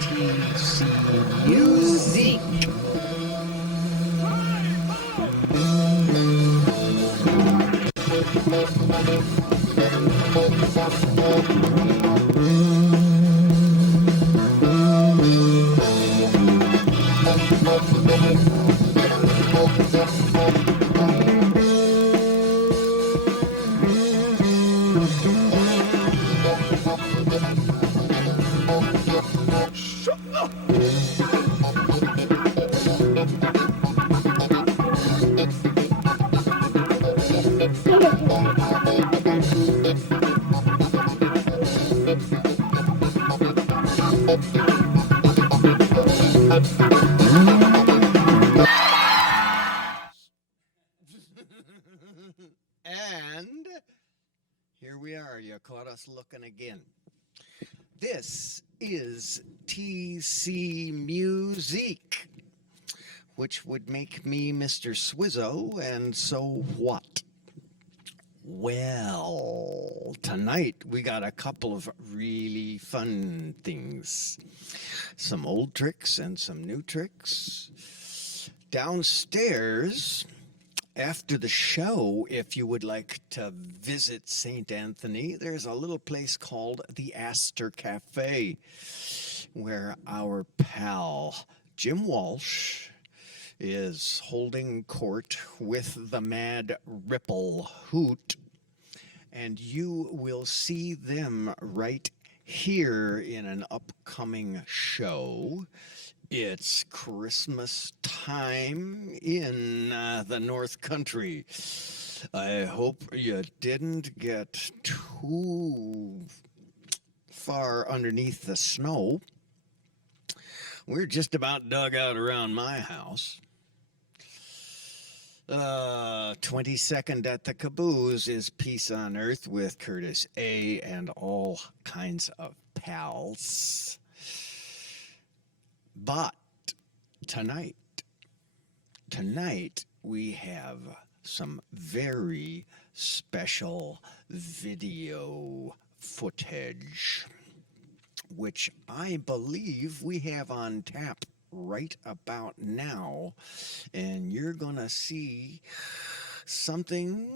TC Muzique. And here we are. You caught us looking again. This is TC Muzique, which would make me Mr. Swizzo, and so what? Well, tonight we got a couple of really fun things. Some old tricks and some new tricks. Downstairs, after the show, if you would like to visit St. Anthony, there's a little place called the Astor Cafe, where our pal Jim Walsh is holding court with the Mad Ripple Hoot, and you will see them right here in an upcoming show. It's Christmas time in the North Country. I hope you didn't get too far underneath the snow. We're just about dug out around my house. 22nd at the Caboose is Peace on Earth with Curtis A. and all kinds of pals. But tonight we have some very special video footage, which I believe we have on tap right about now, and you're gonna see somebody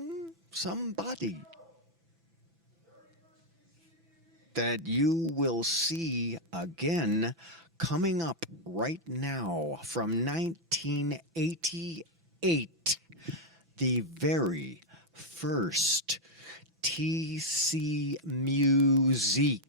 that you will see again coming up right now from 1988, the very first TC Muzique.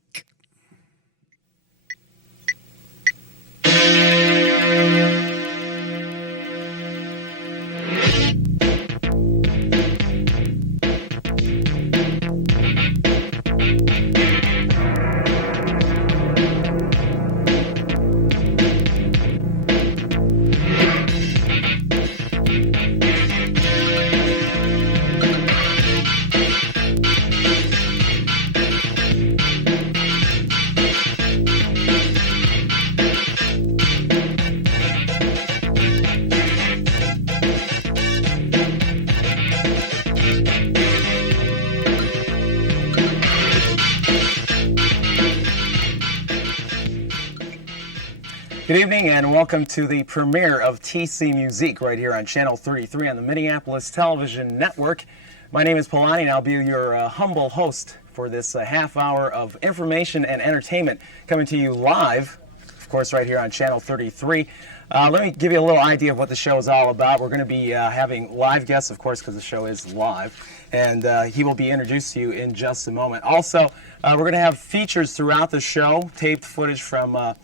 Good evening and welcome to the premiere of TC Muzique right here on Channel 33 on the Minneapolis Television Network. My name is Polani and I'll be your humble host for this half hour of information and entertainment coming to you live, of course, right here on Channel 33. Let me give you a little idea of what the show is all about. We're going to be having live guests, of course, because the show is live, and he will be introduced to you in just a moment. Also, we're going to have features throughout the show, taped footage from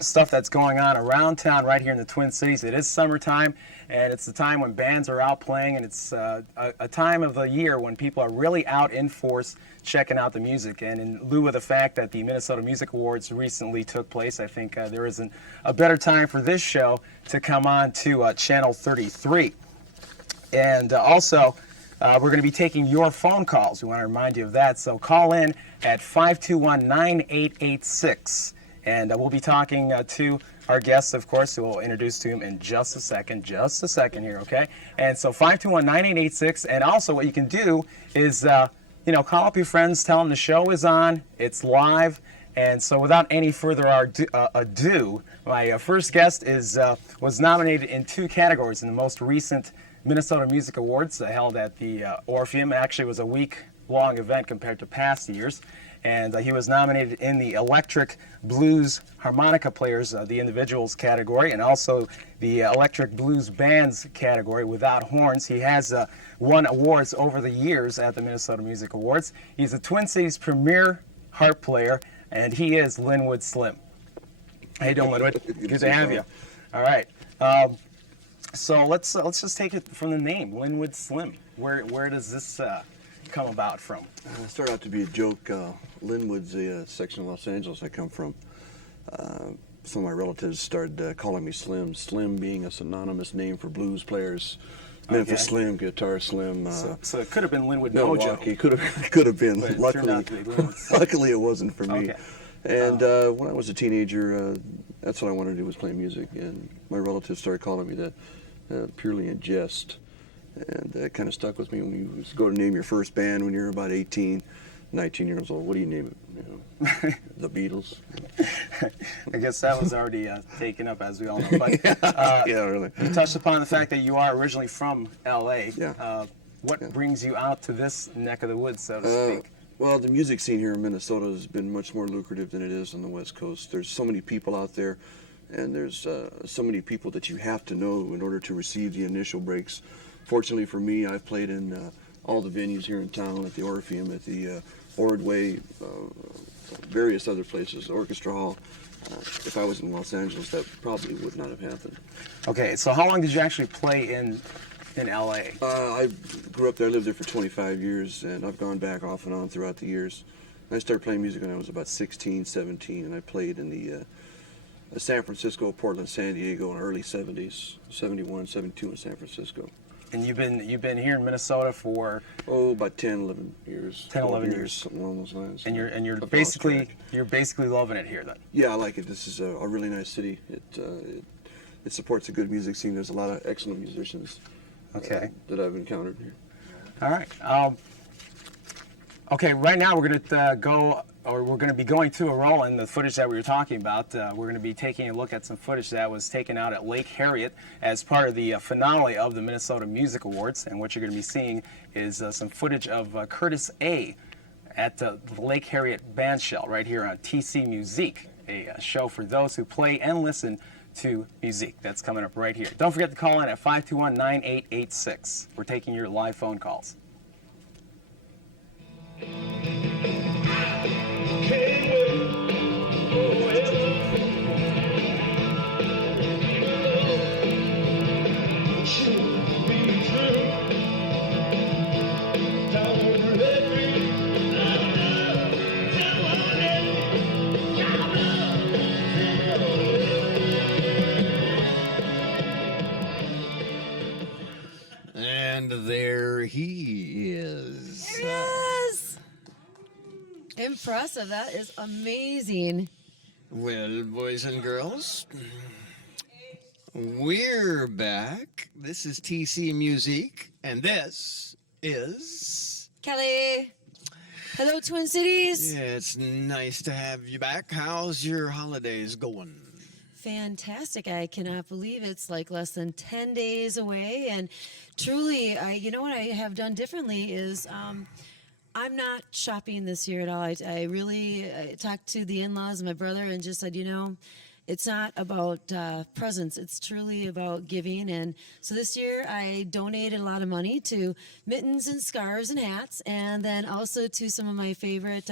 stuff that's going on around town right here in the Twin Cities. It is summertime, and it's the time when bands are out playing, and it's a time of the year when people are really out in force checking out the music. And in lieu of the fact that the Minnesota Music Awards recently took place, I think there isn't a better time for this show to come on to Channel 33. And also, we're going to be taking your phone calls. We want to remind you of that. So call in at 521-9886. And we'll be talking to our guests, of course, who we'll introduce to him in just a second here, okay? And so 521-9886, and also what you can do is, call up your friends, tell them the show is on, it's live, And so without any further ado, my first guest was nominated in 2 categories in the most recent Minnesota Music Awards held at the Orpheum. It actually was a week-long event compared to past years. And he was nominated in the Electric Blues Harmonica Players, the individuals category, and also the Electric Blues Bands category without horns. He has won awards over the years at the Minnesota Music Awards. He's the Twin Cities premier harp player, and he is Linwood Slim. How you doing, Linwood? Good to have you. All right. So let's just take it from the name, Linwood Slim. Where does this come about from? It started out to be a joke. Linwood's a section of Los Angeles I come from. Some of my relatives started calling me Slim. Slim being a synonymous name for blues players. Memphis Slim, Guitar Slim. So it could have been Linwood Mojo. Milwaukee could have been. But it Luckily, turned out to be Linwood Slim. luckily it wasn't for me. Okay. And when I was a teenager, that's what I wanted to do, was play music. And my relatives started calling me that purely in jest. And that kind of stuck with me when you go to name your first band when you're about 18, 19 years old. What do you name it? The Beatles. I guess that was already taken up, as we all know. But Yeah, really. you touched upon the fact that you are originally from L.A. Yeah. What brings you out to this neck of the woods, so to speak? Well, the music scene here in Minnesota has been much more lucrative than it is on the West Coast. There's so many people out there, and there's so many people that you have to know in order to receive the initial breaks. Fortunately for me, I've played in all the venues here in town, at the Orpheum, at the Ordway, various other places, Orchestra Hall. If I was in Los Angeles, that probably would not have happened. Okay, so how long did you actually play in L.A.? I grew up there, lived there for 25 years, and I've gone back off and on throughout the years. I started playing music when I was about 16, 17, and I played in the San Francisco, Portland, San Diego in the early 70s, 71, 72 in San Francisco. And you've been here in Minnesota for about 10, 11 years. 10, 11 years. Something along those lines. and you're I've lost basically track. loving it here then. Yeah, I like it. This is a really nice city. It supports a good music scene. There's a lot of excellent musicians Okay. that I've encountered here. All right. Okay, right now we're going to be going to a roll in the footage that we were talking about. We're going to be taking a look at some footage that was taken out at Lake Harriet as part of the finale of the Minnesota Music Awards. And what you're going to be seeing is some footage of Curtis A. at the Lake Harriet Band Shell right here on TC Muzique, a show for those who play and listen to music. That's coming up right here. Don't forget to call in at 521-9886. We're taking your live phone calls. And there he is. There he is. Impressive. That is amazing. Well, boys and girls, we're back. This is TC Muzique, and this is... Kelly. Hello, Twin Cities. Yeah, it's nice to have you back. How's your holidays going? Fantastic. I cannot believe it's like less than 10 days away. And truly, you know what I have done differently is I'm not shopping this year at all. I really talked to the in-laws and my brother and just said, it's not about presents. It's truly about giving. And so this year I donated a lot of money to mittens and scarves and hats, and then also to some of my favorite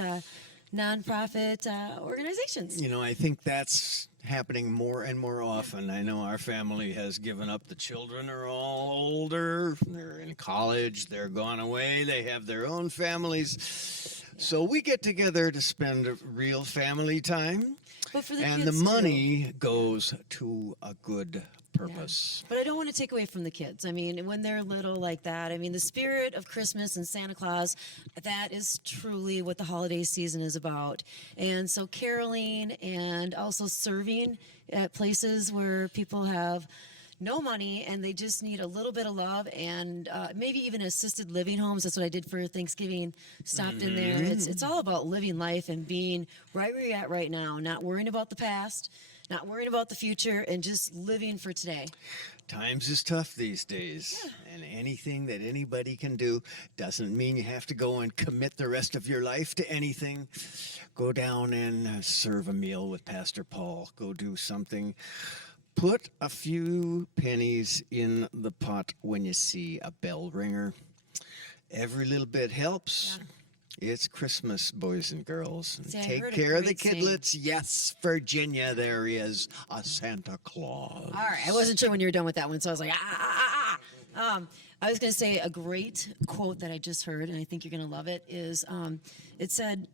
nonprofit organizations. I think that's happening more and more often. I know our family has given up. The children are all older. They're in college. They're gone away. They have their own families. So we get together to spend real family time. But for the And kids the money goes to a good purpose. But I don't want to take away from the kids. I mean, when they're little like that, I mean, the spirit of Christmas and Santa Claus, that is truly what the holiday season is about. And so caroling and also serving at places where people have no money and they just need a little bit of love and maybe even assisted living homes. That's what I did for Thanksgiving. Stopped in there. It's all about living life and being right where you're at right now, not worrying about the past, not worrying about the future, and just living for today. Times is tough these days, and anything that anybody can do doesn't mean you have to go and commit the rest of your life to anything. Go down and serve a meal with Pastor Paul. Go do something. Put a few pennies in the pot when you see a bell ringer. Every little bit helps. It's Christmas, boys and girls. See, I Take heard a care of the great saying. kidlets. Yes, Virginia, there is a Santa Claus. All right, I wasn't sure when you were done with that one, so I was like, I was going to say a great quote that I just heard, and I think you're going to love it, is it said,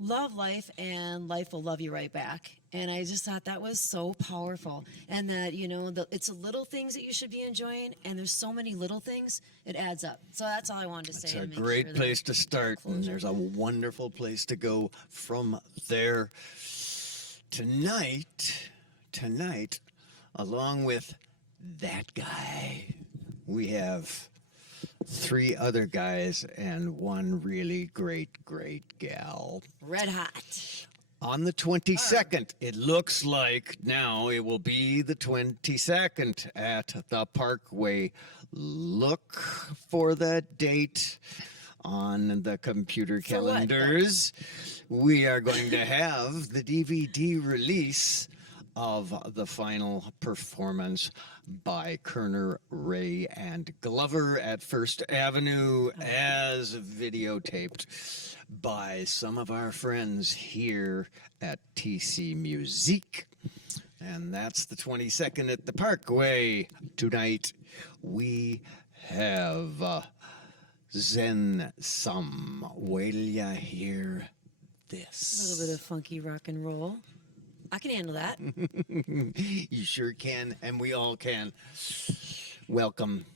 love life and life will love you right back. And I just thought that was so powerful. And that, it's the little things that you should be enjoying, and there's so many little things, it adds up. So that's all I wanted to say. It's a and make great sure that- place to start, and there's a wonderful place to go from there. Tonight, along with that guy, we have 3 other guys and one really great gal. Red hot. On the 22nd, it looks like now it will be the 22nd at the Parkway. Look for the date on the computer For what, though? calendars. We are going to have the DVD release of the final performance by Kerner, Ray, and Glover at First Avenue, as videotaped by some of our friends here at TC Muzique. And that's the 22nd at the Parkway. Tonight we have Zen Some. Wait till ya hear A this. little bit of funky rock and roll. I can handle that. You sure can, and we all can. Welcome.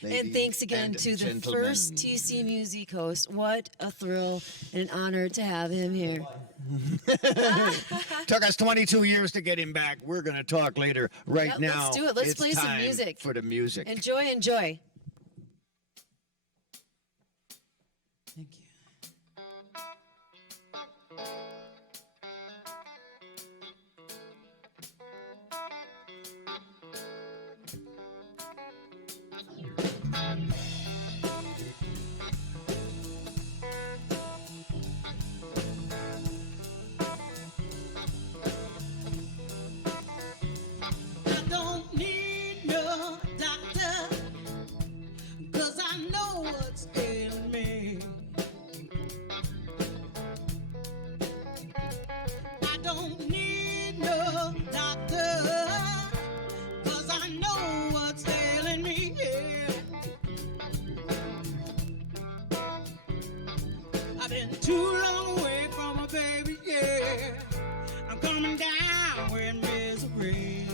And ladies thanks again and to the gentlemen. first TC Muzique host. What a thrill and an honor to have him here. Took us 22 years to get him back. We're going to talk later. Right Yep, now, let's do it. Let's it's play some time music. for the music. Enjoy, enjoy. Thank you. I don't need no doctor, 'cause I know what's ailing me. I don't need no doctor, 'cause I know what's ailing me. I've been too long away from my baby, yeah. I'm coming down with misery.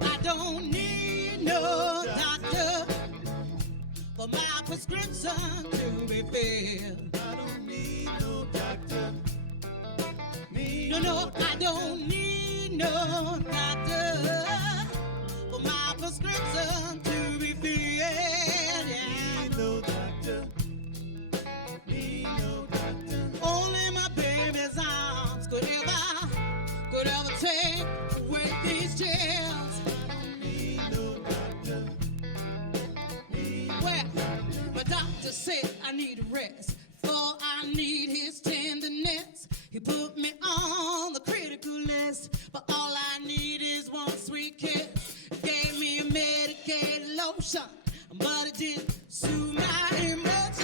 I don't need no doctor for my prescription to be filled. I don't need no doctor. No, I don't need no doctor for my prescription to be filled. Yeah. No doctor. Only my baby's arms could ever take away these chills. I don't need no doctor. Well, my doctor said I need a rest, for I need his tenderness. He put me on the critical list, but all I need is one sweet kiss. Gave me a medicated lotion, but it didn't soothe my emotions.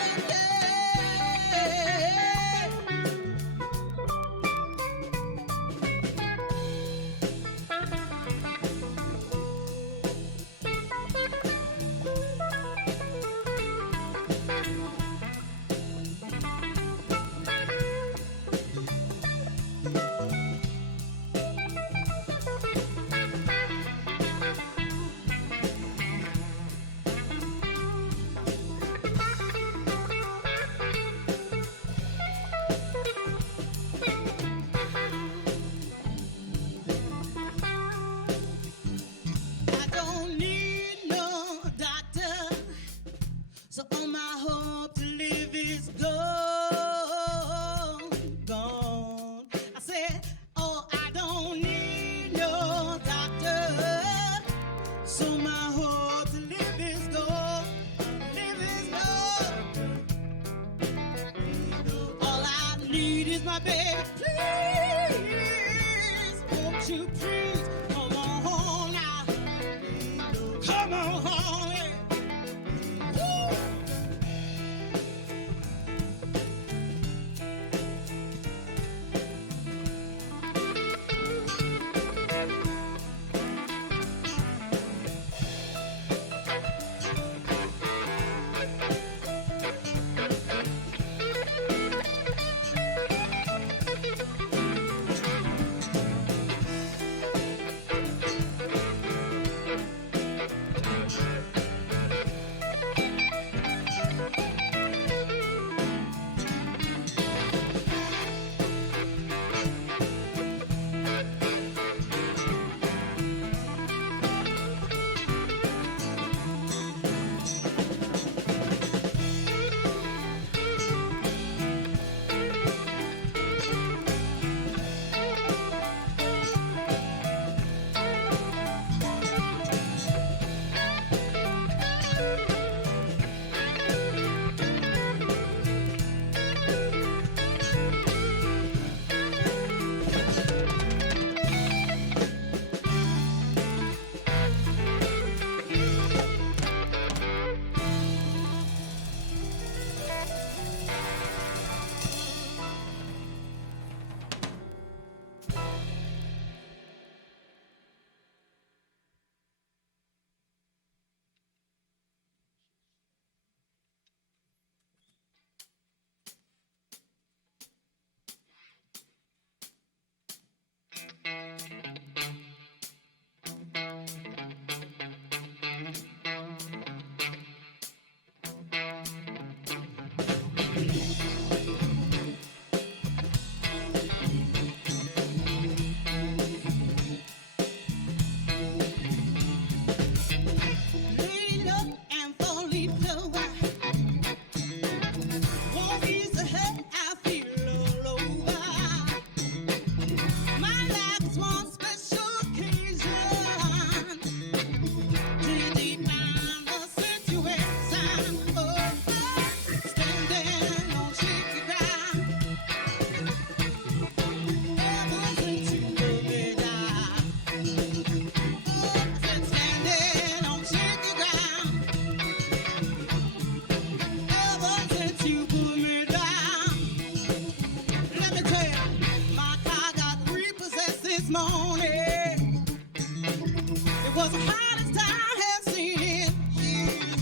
was the hottest I have seen in years.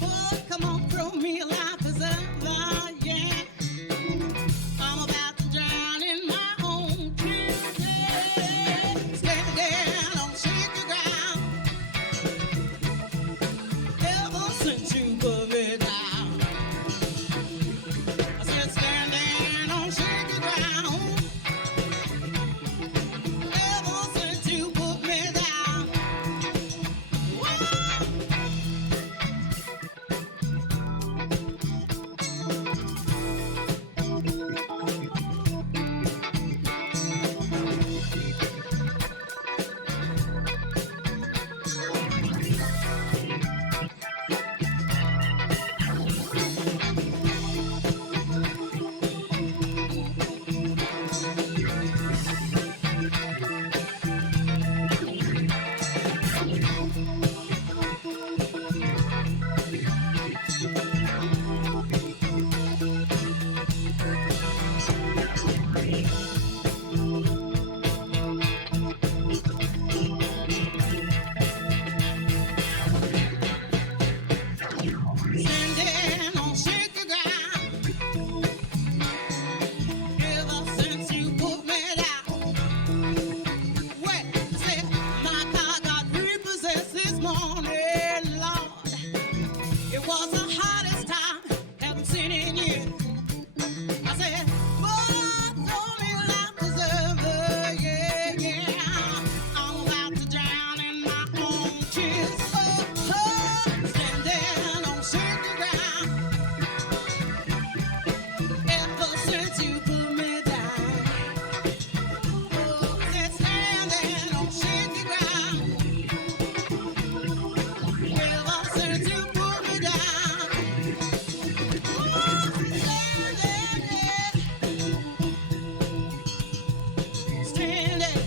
Boy, come on, throw me a life as ever, yeah. I'm about to drown in my own tears. Yeah. Stand down, don't shake the ground. Ever since you put me down, I said, stand down, don't shake the ground. Ever since you put me down. Stand down, shake the ground. Ever since you put me down. Well, I said my car got repossessed this morning, Lord. It was the hottest time, haven't seen it in years. I said, boy, throw me like preserver, yeah, yeah. I'm about to drown in my own tears. Oh, oh, stand there, don't shake the ground. Ever since you put me down. Oh, said stand there, don't shake the ground. Ever since you put me down. Oh, stand there, yeah. Stand there.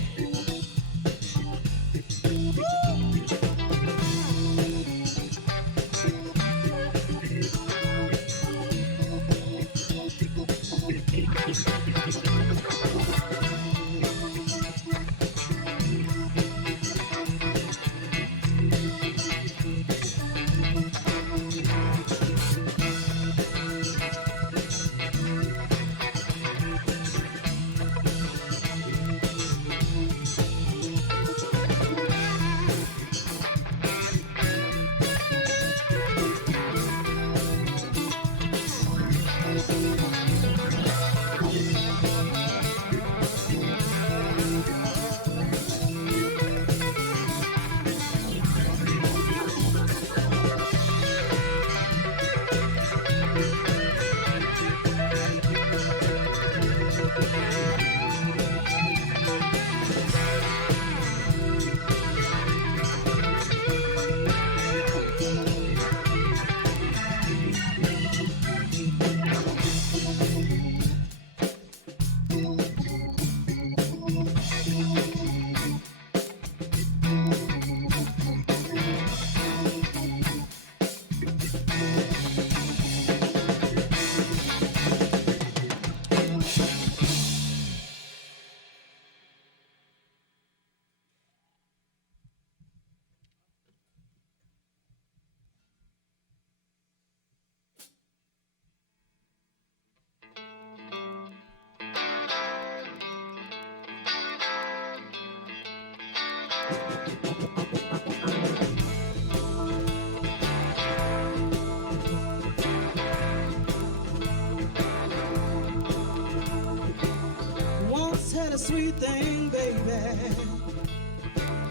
Once had a sweet thing, baby.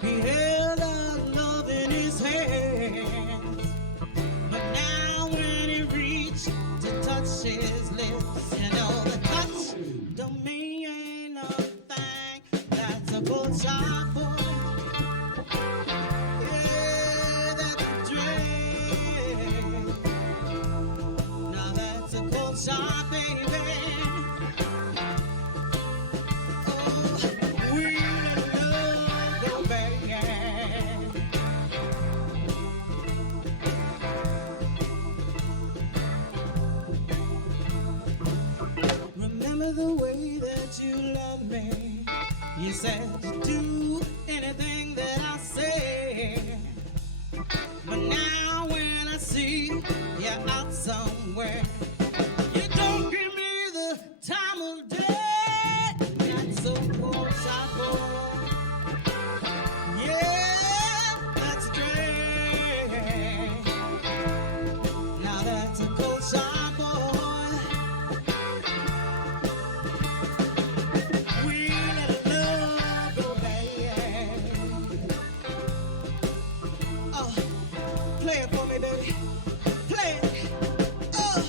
He held out love in his hands. But now when he reached to touch his lips, you know the touch don't mean a thing. That's a bull shot boy. Yeah, that's a dream. Now that's a cold shot, baby. Remember the way that you loved me. You said you'd do anything that play it for me, baby. Play it. Oh.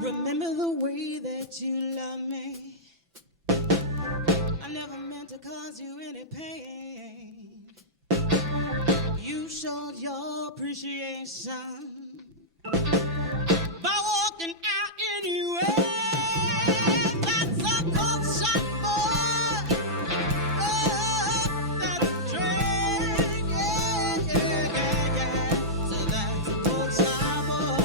Remember the way that you love me. I never meant to cause you any pain. You showed your appreciation by walking out anyway. That's a cold shot, boy. Oh, that's a train. Yeah, yeah, yeah, yeah. So that's a cold shot, boy.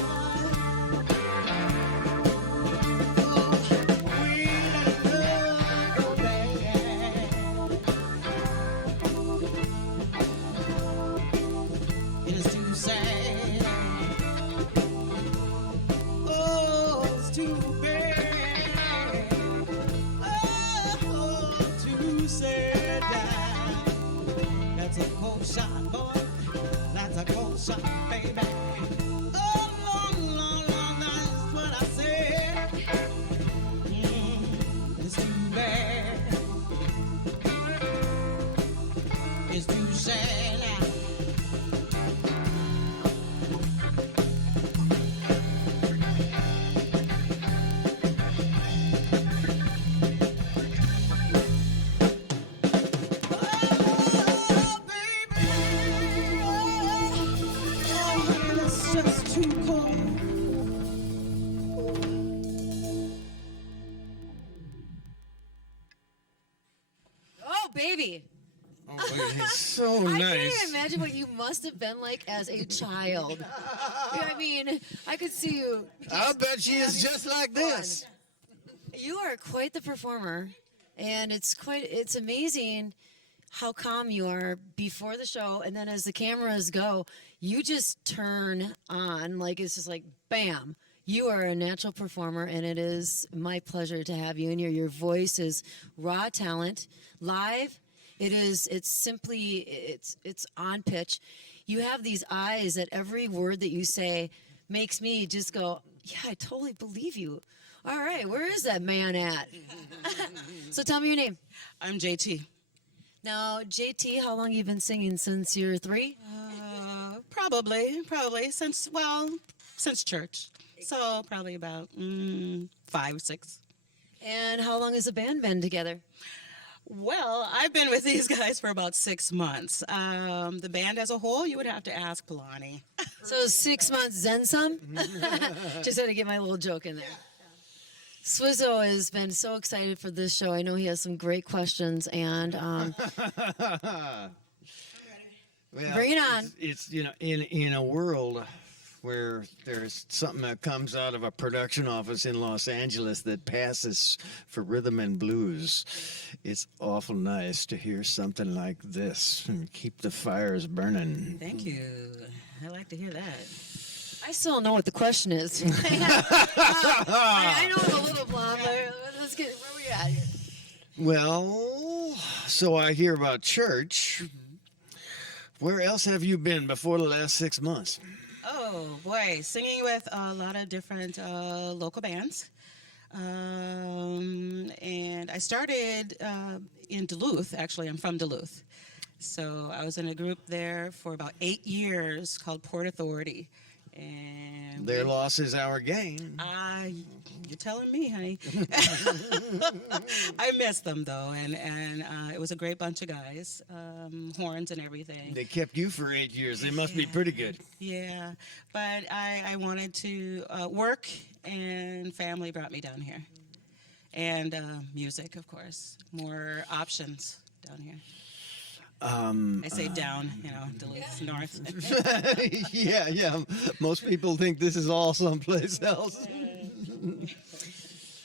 It's too sad. Oh, it's too bad. Oh, too sad. That's a cold shot, boy. That's a cold shot, baby. Oh, Lord, Lord, Lord, that's what I said. It's too bad. It's too sad now. Oh, baby. Oh, honey, that's just too cold. Oh, baby. Oh, it's so I can't nice. even imagine what you must have been like as a child. I mean, I could see you. I'll bet she is just like this. You are quite the performer, and it's amazing how calm you are before the show, and then as the cameras go, you just turn on, like it's just like bam. You are a natural performer, and it is my pleasure to have you in here. Your voice is raw talent. Live, it's on pitch. You have these eyes that every word that you say makes me just go, yeah, I totally believe you. All right, where is that man at? So tell me your name. I'm JT. Now, JT, how long you been singing? Since you're 3? Probably since church. So probably about 5, 6. And how long has the band been together? Well, I've been with these guys for about 6 months. The band as a whole, you would have to ask Polani. So 6 months, Zen Some? Just had to get my little joke in there. Swizzo has been so excited for this show. I know he has some great questions, and Well, bring it on. It's in a world where there's something that comes out of a production office in Los Angeles that passes for rhythm and blues. It's awful nice to hear something like this and keep the fires burning. Thank you. I like to hear that. I still don't know what the question is. I know I'm a little blonde, but let's get where we at here. Well, so I hear about church. Where else have you been before the last 6 months? Oh boy, singing with a lot of different local bands. And I started in Duluth. Actually, I'm from Duluth. So I was in a group there for about 8 years called Port Authority. And Their loss is our gain. you're telling me, honey. I miss them though, and it was a great bunch of guys, horns and everything. They kept you for 8 years. They must be pretty good. Yeah, but I wanted to work, and family brought me down here, and music, of course, more options down here. I say down, Duluth north. Yeah. Most people think this is all someplace else.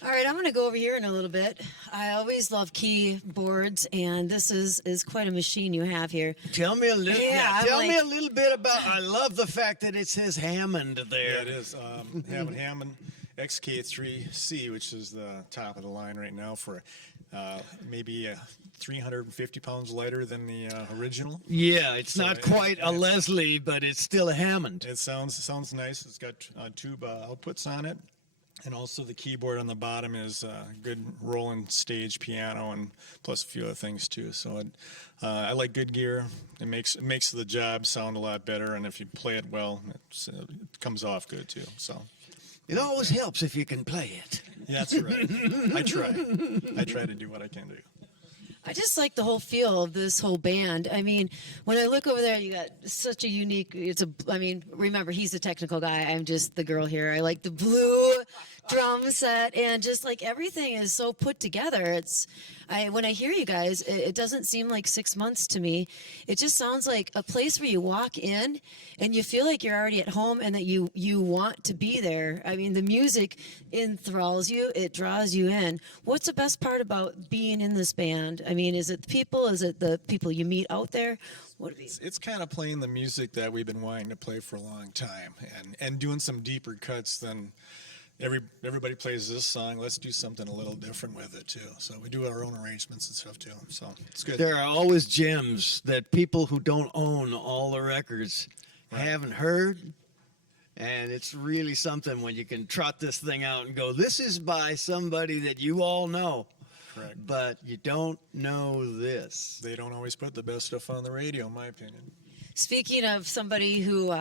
All right, I'm going to go over here in a little bit. I always love keyboards, and this is quite a machine you have here. Tell me a little. Yeah, I'm tell me like- a little bit about. I love the fact that it says Hammond there. Yeah, it is. Hammond XK3C, which is the top of the line right now for maybe 350 pounds lighter than the original. Yeah, it's So not it- quite a it's- Leslie, but it's still a Hammond. It sounds nice. It's got tube outputs on it. And also the keyboard on the bottom is good rolling stage piano and plus a few other things too. So I like good gear. It makes the job sound a lot better, and if you play it well, it comes off good too. So It always helps if you can play it. yeah, that's right. I try to do what I can do. I just like the whole feel of this whole band. I mean, when I look over there, you got such a unique. Remember, he's the technical guy. I'm just the girl here. I like the blue drum set, and just like everything is so put together. When I hear you guys, it doesn't seem like 6 months to me. It just sounds like a place where you walk in and you feel like you're already at home and that you want to be there. I mean, the music enthralls you, it draws you in. What's the best part about being in this band? I mean, is it the people? Is it the people you meet out there? It's kind of playing the music that we've been wanting to play for a long time, and doing some deeper cuts than everybody plays this song. Let's do something a little different with it too. So we do our own arrangements and stuff too. So it's good. There are always gems that people who don't own all the records haven't heard. And it's really something when you can trot this thing out and go, this is by somebody that you all know. Correct. But you don't know this. They don't always put the best stuff on the radio, in my opinion. Speaking of somebody who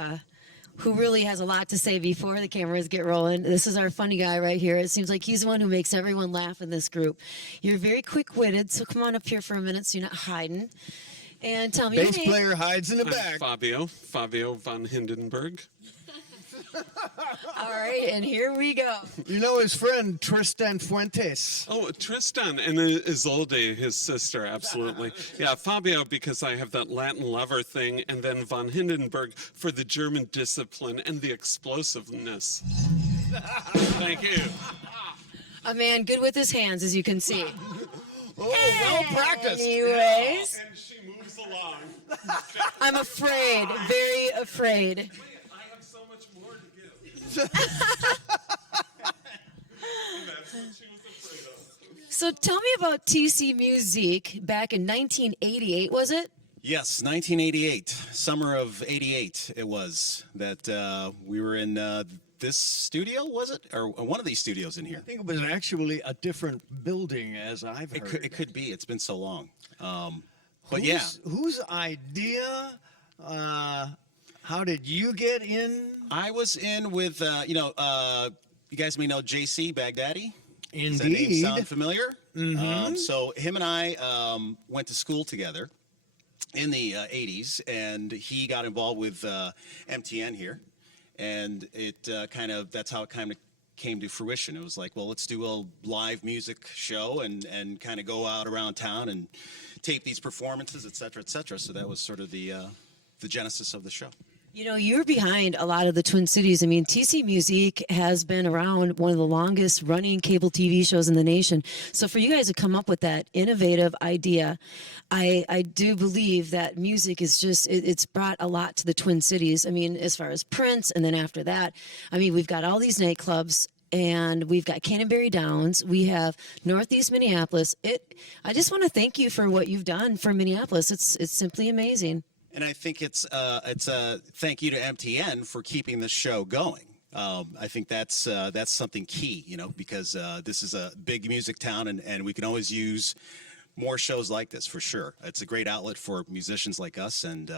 really has a lot to say before the cameras get rolling, this is our funny guy right here. It seems like he's the one who makes everyone laugh in this group. You're very quick-witted, so come on up here for a minute so you're not hiding. And tell me your Bass name. player hides in the I'm back. Fabio von Hindenburg. All right, and here we go. You know his friend Tristan Fuentes. Oh, Tristan and Isolde, his sister, absolutely. Yeah, Fabio because I have that Latin lover thing, and then von Hindenburg for the German discipline and the explosiveness. Thank you. A man good with his hands, as you can see. Oh, well practiced. Anyways, And she moves along. I'm afraid, very afraid. I have so much more to give. That's what she was afraid of. So tell me about TC Muzique back in 1988, was it? Yes, 1988, summer of '88. It was that we were in this studio, was it, or one of these studios in here? I think it was actually a different building, as I've heard. It could be. It's been so long. But yeah, Whose idea? How did you get in? I was in with you guys may know JC Baghdadi. Does that name Indeed. sound familiar? So him and I went to school together in the 80s, and he got involved with MTN here, and that's how it kind of came to fruition. It was like, well, let's do a live music show and kind of go out around town and tape these performances, et cetera, et cetera. So that was sort of the genesis of the show. You know, you're behind a lot of the Twin Cities. I mean, TC Muzique has been around one of the longest running cable TV shows in the nation. So for you guys to come up with that innovative idea, I do believe that music is just, it's brought a lot to the Twin Cities. I mean, as far as Prince, and then after that, I mean, we've got all these nightclubs, and we've got Canterbury Downs. We have Northeast Minneapolis. I just want to thank you for what you've done for Minneapolis. It's simply amazing. And I think it's a thank you to MTN for keeping the show going. I think that's something key, because this is a big music town, and we can always use more shows like this for sure. It's a great outlet for musicians like us, and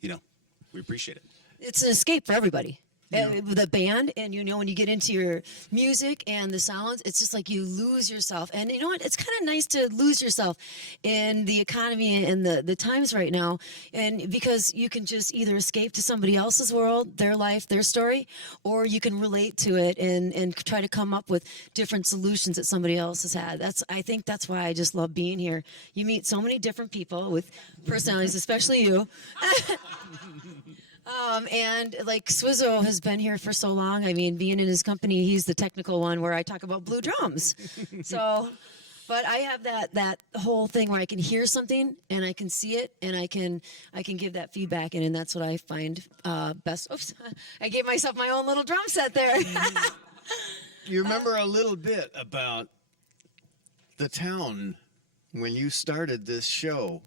we appreciate it. It's an escape for everybody. the band, and when you get into your music and the sounds, it's just like you lose yourself. And you know what, it's kind of nice to lose yourself in the economy and the times right now, and because you can just either escape to somebody else's world, their life, their story, or you can relate to it and try to come up with different solutions that somebody else has had. I think that's why I just love being here. You meet so many different people with personalities, especially you. And like Swizzo has been here for so long. I mean, being in his company, he's the technical one where I talk about blue drums. So, but I have that whole thing where I can hear something and I can see it and I can give that feedback, and that's what I find best. Oops, I gave myself my own little drum set there. You remember a little bit about the town when you started this show?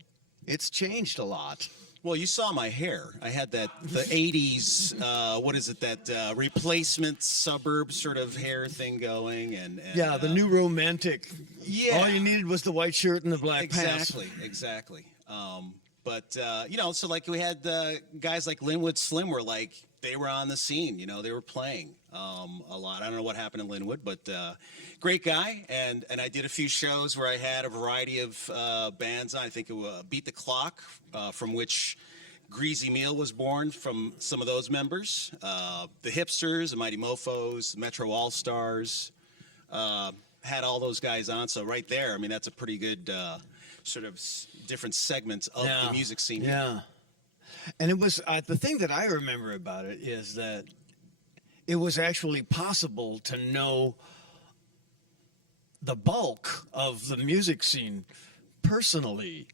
It's changed a lot. Well, you saw my hair. I had the 80s, what is it, that replacement suburb sort of hair thing going. And Yeah, the new romantic. Yeah. All you needed was the white shirt and the black pants. Exactly. But so like we had guys like Linwood Slim were like, they were on the scene, they were playing a lot. I don't know what happened in Linwood, but great guy. And I did a few shows where I had a variety of bands on. I think it was Beat the Clock, from which Greasy Meal was born from some of those members. The Hipsters, the Mighty Mofos, the Metro All-Stars, had all those guys on. So right there, I mean, that's a pretty good sort of different segments of the music scene. Yeah. And it was the thing that I remember about it is that it was actually possible to know the bulk of the music scene personally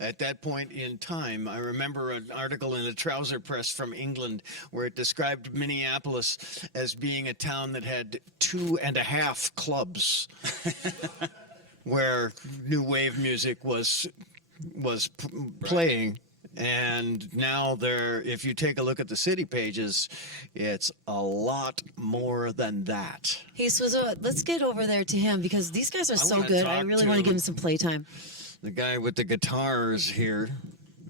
at that point in time. I remember an article in the Trouser Press from England where it described Minneapolis as being a town that had 2.5 clubs where new wave music was playing. And now if you take a look at the city pages, it's a lot more than that. Hey, Swizzo, let's get over there to him because these guys are so wanna good. I talk really to want to give him some playtime. The guy with the guitars here.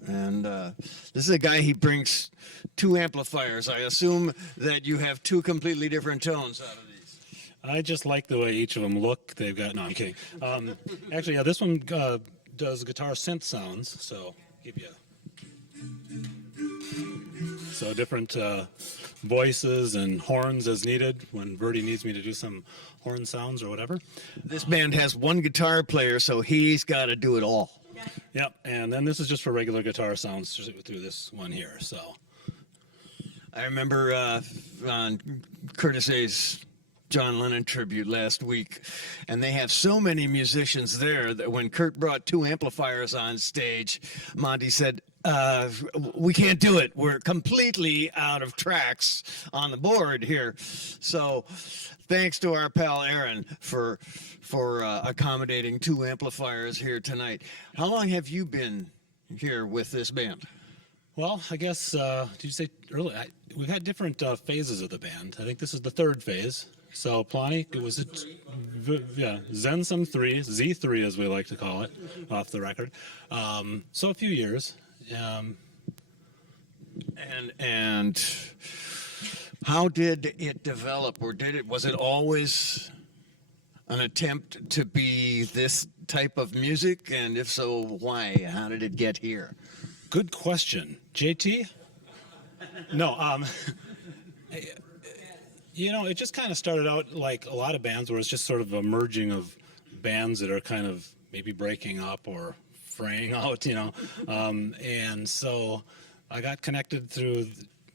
And this is a guy, he brings 2 amplifiers. I assume that you have 2 completely different tones out of these. I just like the way each of them look. They've got, no, I'm kidding. Actually, yeah, this one does guitar synth sounds, so give you different voices and horns as needed when Verdi needs me to do some horn sounds or whatever. This band has 1 guitar player, so he's got to do it all. Yep, and then this is just for regular guitar sounds through this one here. So I remember on Curtis A's John Lennon tribute last week, and they have so many musicians there that when Kurt brought 2 amplifiers on stage, Monty said, we can't do it. We're completely out of tracks on the board here. So thanks to our pal Aaron for accommodating 2 amplifiers here tonight. How long have you been here with this band? well, I guess, did you say earlier? We've had different phases of the band. I think this is the 3rd phase. So, Plani, Zen Some 3, Z3 as we like to call it, off the record. So a few years. And how did it develop, or was it always an attempt to be this type of music? And if so, why? How did it get here? Good question. JT? No, it just kind of started out like a lot of bands where it's just sort of a merging of bands that are kind of maybe breaking up or fraying out, and so I got connected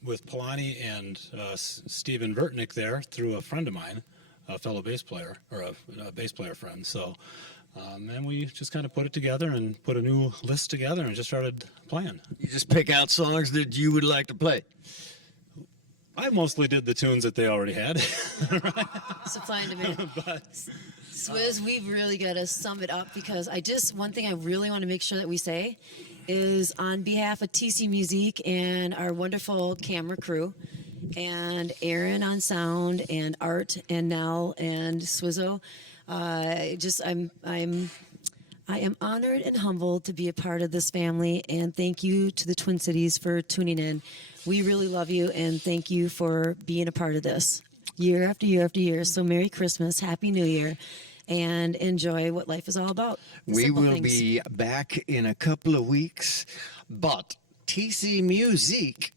with Polani and Steven Vertnick there through a friend of mine, a fellow bass player, or a bass player friend. So, and we just kind of put it together and put a new list together and just started playing. You just pick out songs that you would like to play. I mostly did the tunes that they already had. Supply and demand. Swizz, we've really got to sum it up because one thing I really want to make sure that we say is on behalf of TC Muzique and our wonderful camera crew and Aaron on sound and Art and Nell and Swizzo, I am honored and humbled to be a part of this family, and thank you to the Twin Cities for tuning in. We really love you, and thank you for being a part of this year after year after year. So Merry Christmas, Happy New Year, and enjoy what life is all about. The We simple will things. be back in a couple of weeks, but TC Muzique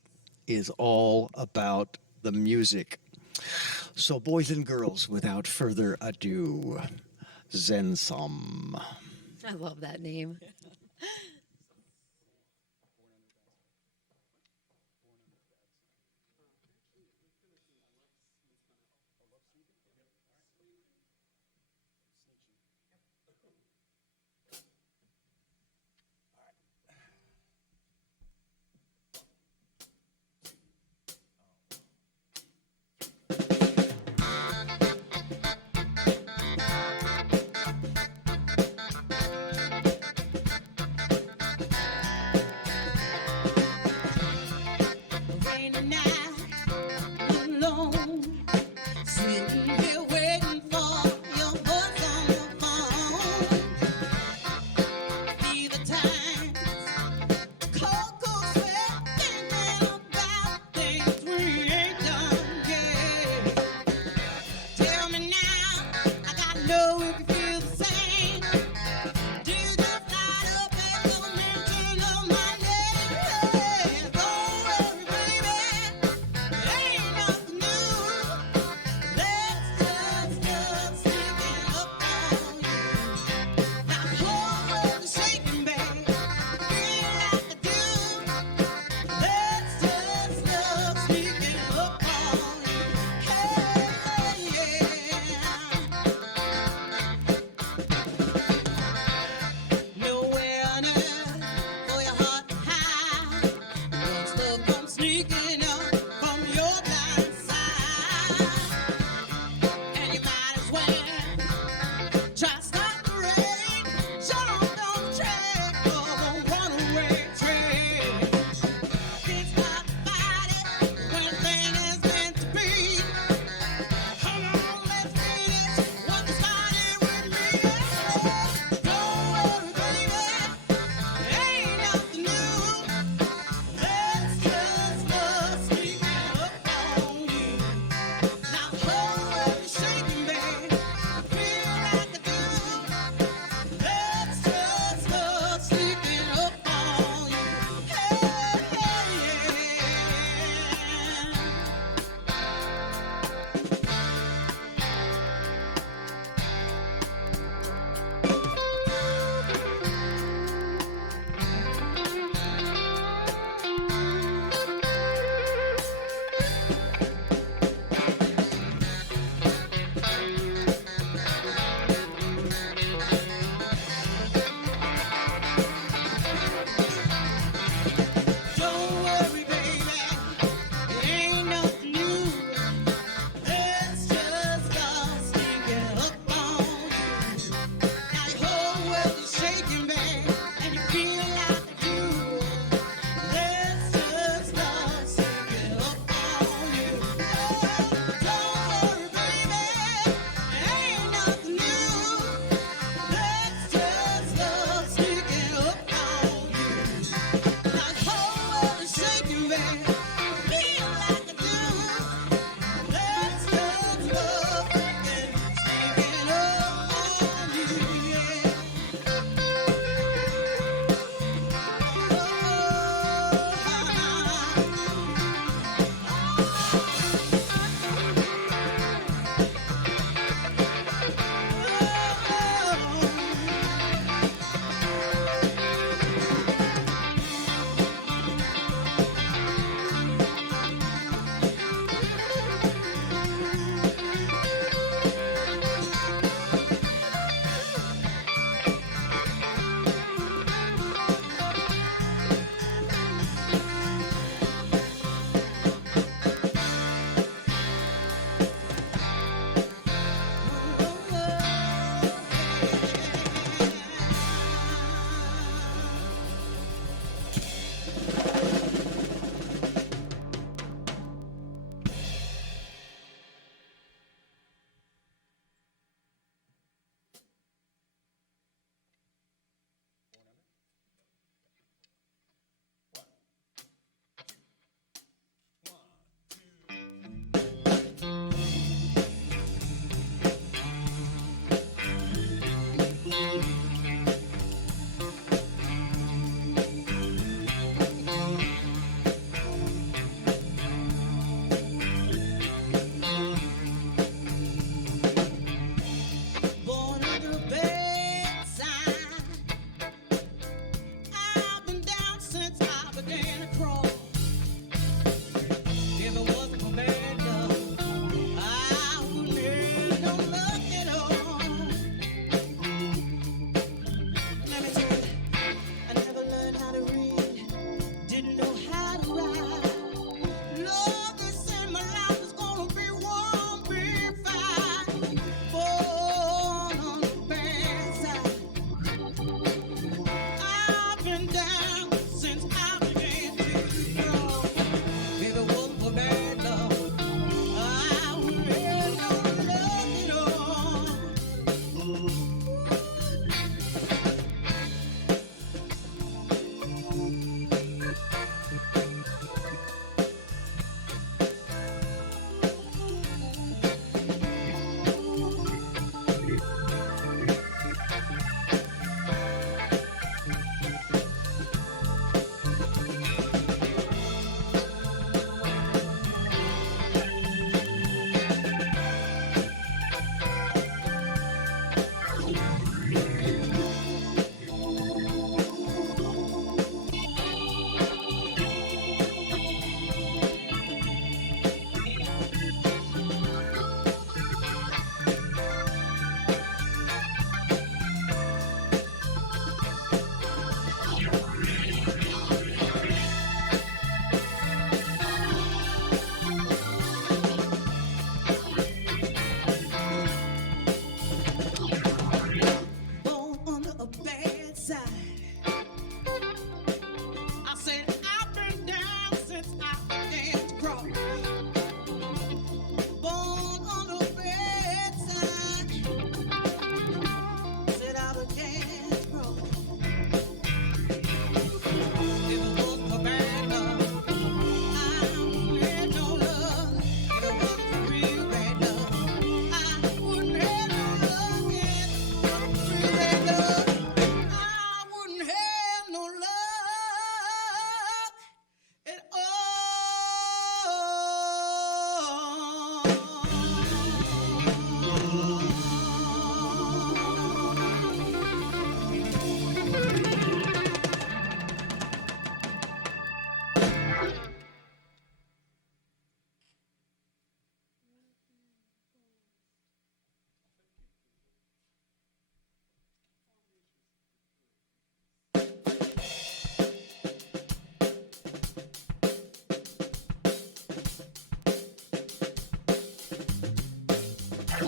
is all about the music. So, boys and girls, without further ado, Zen Some. I love that name.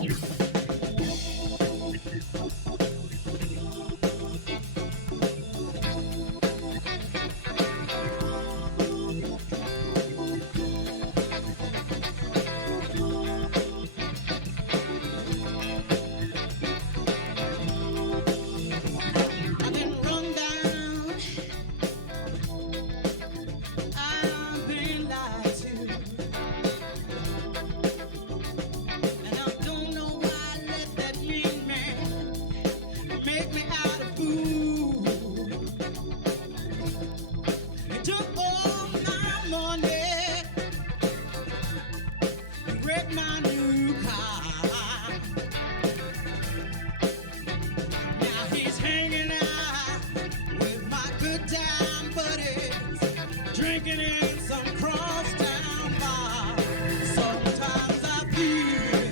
I've been run down, I've been lied to, and I don't know why I let that mean man make me out of fool. He took all my money, he wrecked my new car. Now he's hanging out with my good time buddies, drinking in some crosstown bar. Sometimes I feel,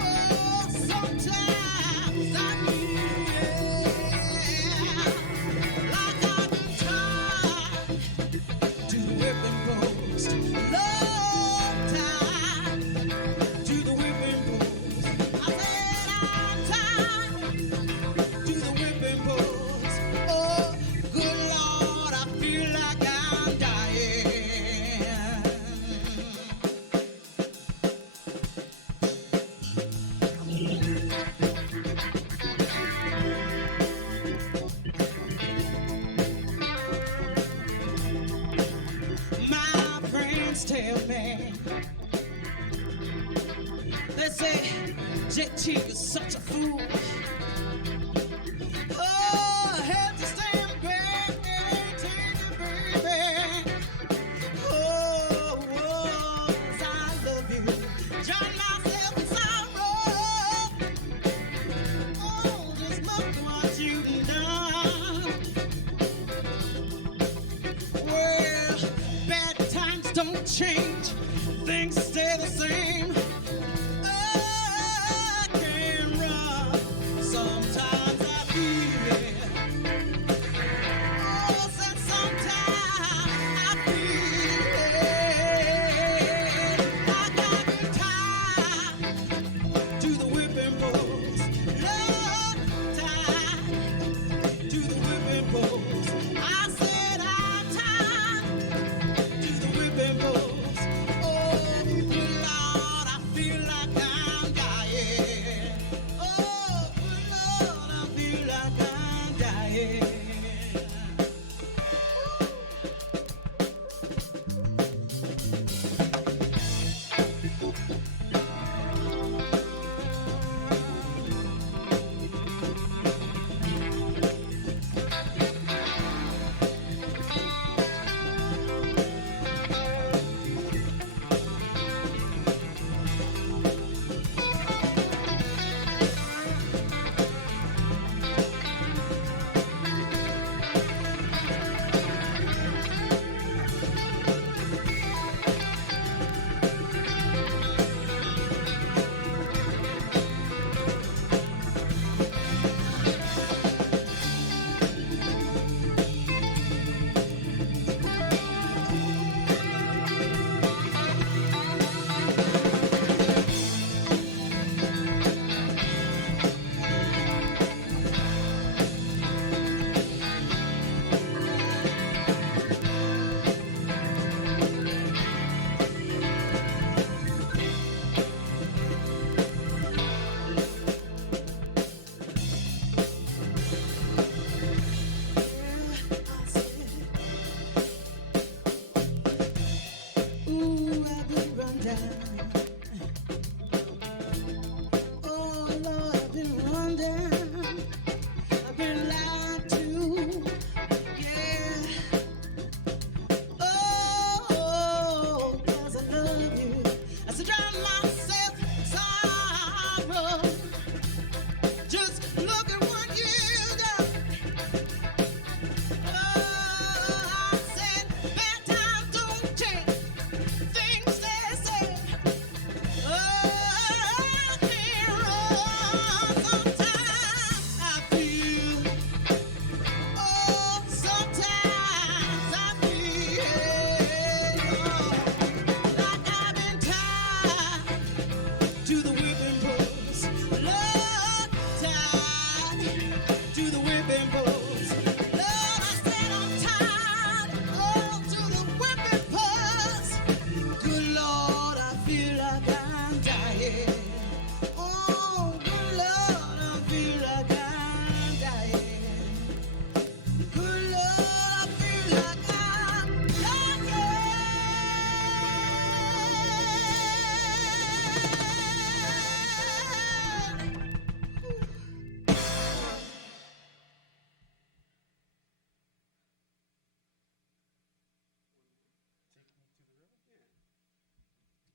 oh, sometimes I feel like I've been tied to the whipping post, long time to the whipping post. I said I'm tied to the whipping post. Oh, good Lord, I feel like I'm dying. My friends tell me, they say JT is such a fool. Oh, I had to stand back and take it, baby. Oh, oh, 'cause I love you. Drown myself in sorrow. Oh, just look what you've done. Well, bad times don't change, things stay the same. I can't run. Sometimes I feel it. Oh, said sometimes I feel it. Like I've been tied to the whipping post. Lord, tied to the whipping post. I said I'm tied to the whipping post. Oh, good Lord, I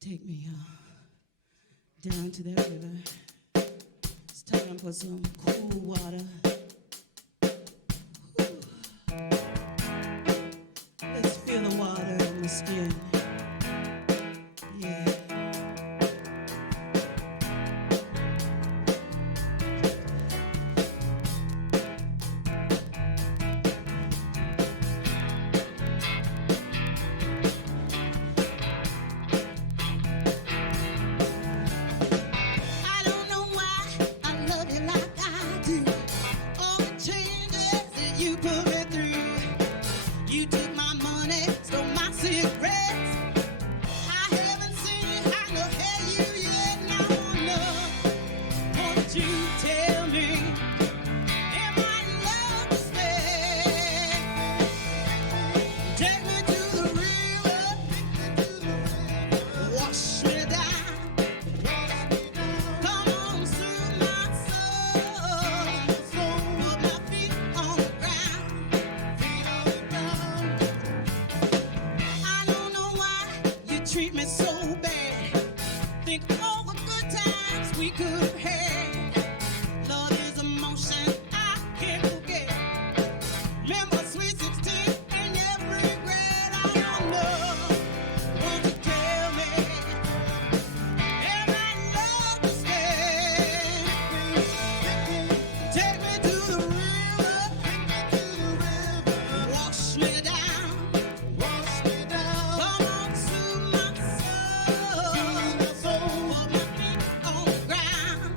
take me down to that river. It's time for some cool water. Whew. Let's feel the water on my skin. Yeah. I don't know why I love you like I do. All the changes that you put me through. You took my money, stole my cigarettes. I haven't seen you, I know had you yet. Now I know. Won't you tell me, am I in love to stay? Take me to the river, wash me down. Come on, soothe my soul. Put my feet on the ground. I don't know why you treat me so bad. Think of all the good times we could have had. Love is emotion I can't forget. Remember sweet 16 and never regret. I don't know. Won't you tell me? Am I in love to stay? Take me to the river, wash me down. Come on, soothe my soul. Put my feet on the ground.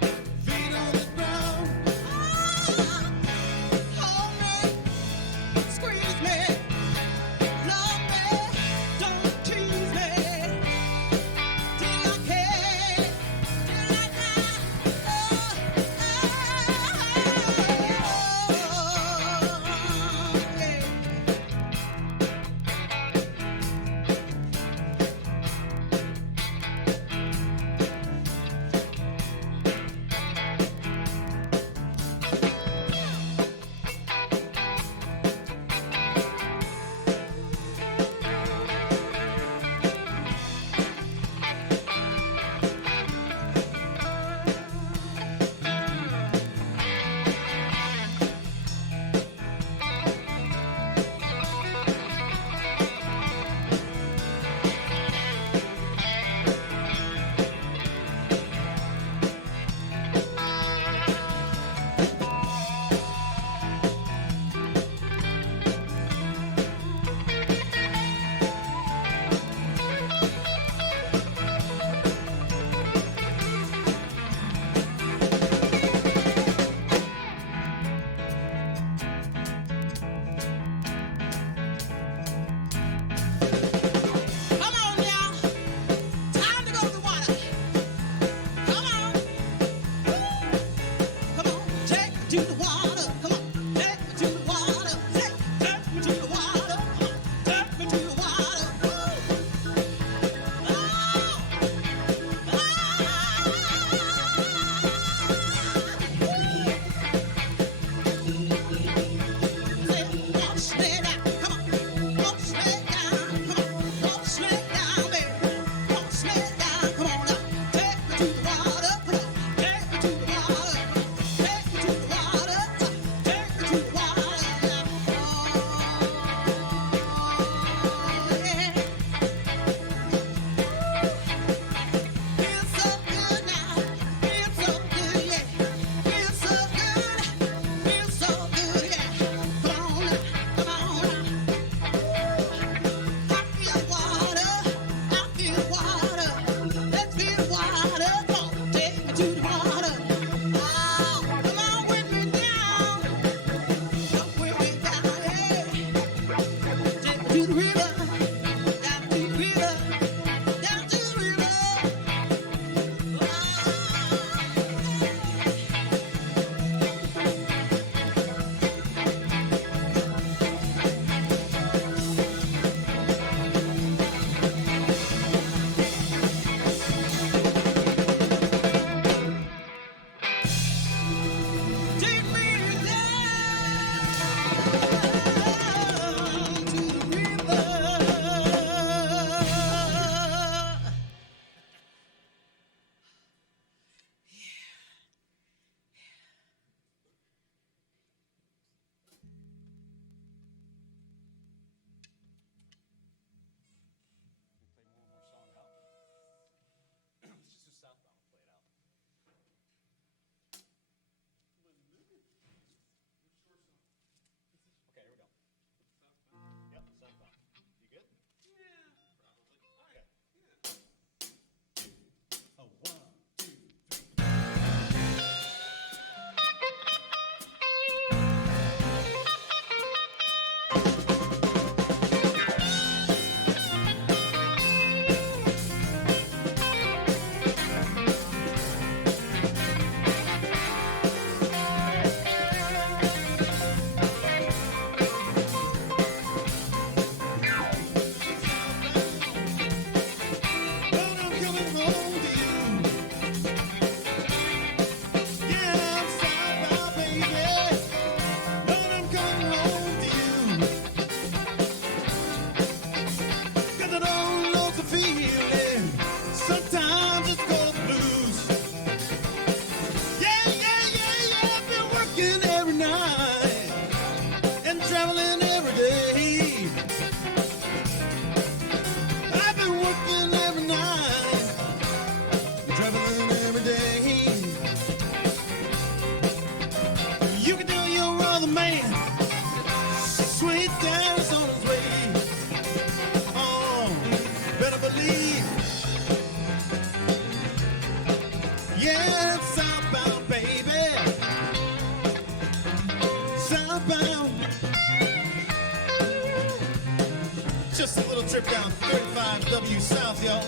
trip down 35W South, y'all.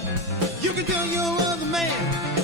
You can tell your other man